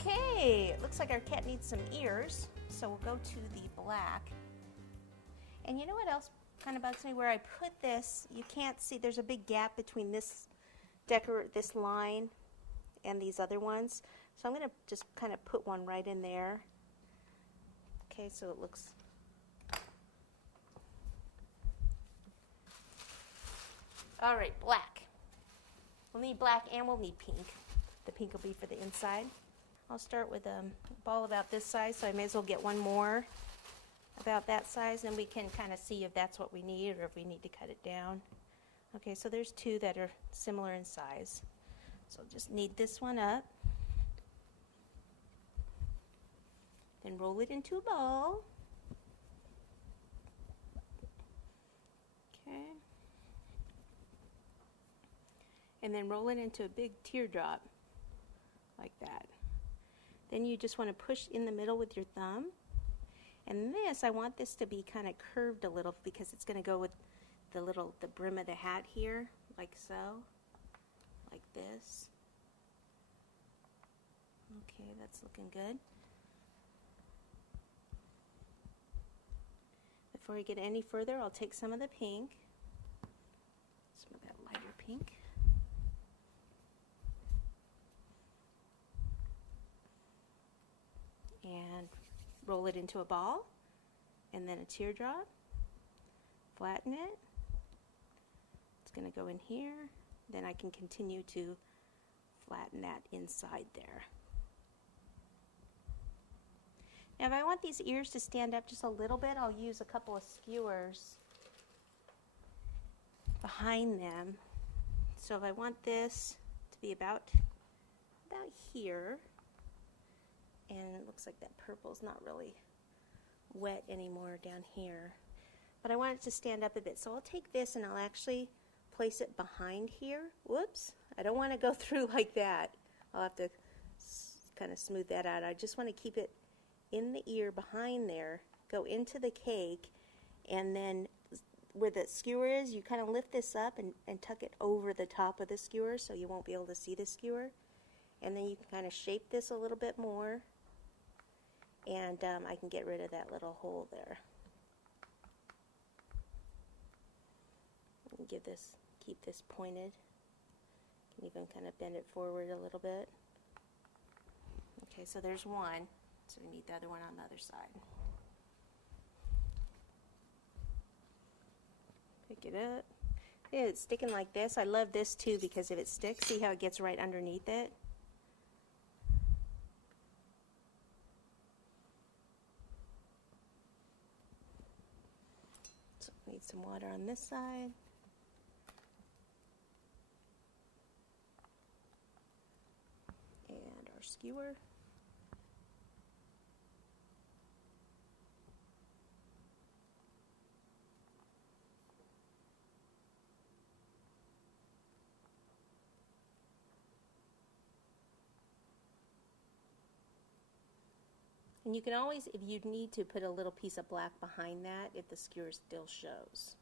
Okay, it looks like our cat needs some ears, so we'll go to the black. And you know what else kind of bugs me? Where I put this, you can't see, there's a big gap between this line and these other ones. So I'm going to just kind of put one right in there. Okay, so it looks... All right, black. We'll need black and we'll need pink. The pink will be for the inside. I'll start with a ball about this size, so I may as well get one more about that size, and we can kind of see if that's what we need or if we need to cut it down. Okay, so there's two that are similar in size. So just knead this one up. Then roll it into a ball. Okay. And then roll it into a big teardrop like that. Then you just want to push in the middle with your thumb. And this, I want this to be kind of curved a little because it's going to go with the brim of the hat here, like so, like this. Okay, that's looking good. Before I get any further, I'll take some of the pink, some of that lighter pink. And roll it into a ball, and then a teardrop, flatten it. It's going to go in here, then I can continue to flatten that inside there. Now if I want these ears to stand up just a little bit, I'll use a couple of skewers behind them. So if I want this to be about here, and it looks like that purple's not really wet anymore down here. But I want it to stand up a bit. So I'll take this and I'll actually place it behind here. Whoops, I don't want to go through like that. I'll have to kind of smooth that out. I just want to keep it in the ear behind there, go into the cake, and then where the skewer is, you kind of lift this up and tuck it over the top of the skewer so you won't be able to see the skewer. And then you can kind of shape this a little bit more. And I can get rid of that little hole there. And keep this pointed. You can even kind of bend it forward a little bit. Okay, so there's one. So we need the other one on the other side. Pick it up. Yeah, it's sticking like this. I love this too because if it sticks, see how it gets right underneath it? Need some water on this side. And our skewer. And you can always, if you need to, put a little piece of black behind that if the skewer still shows.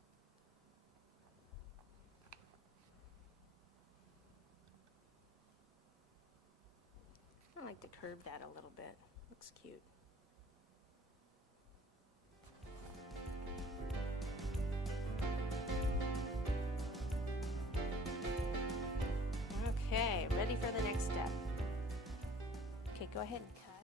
I like to curve that a little bit. Looks cute. Okay, ready for the next step. Okay, go ahead and cut.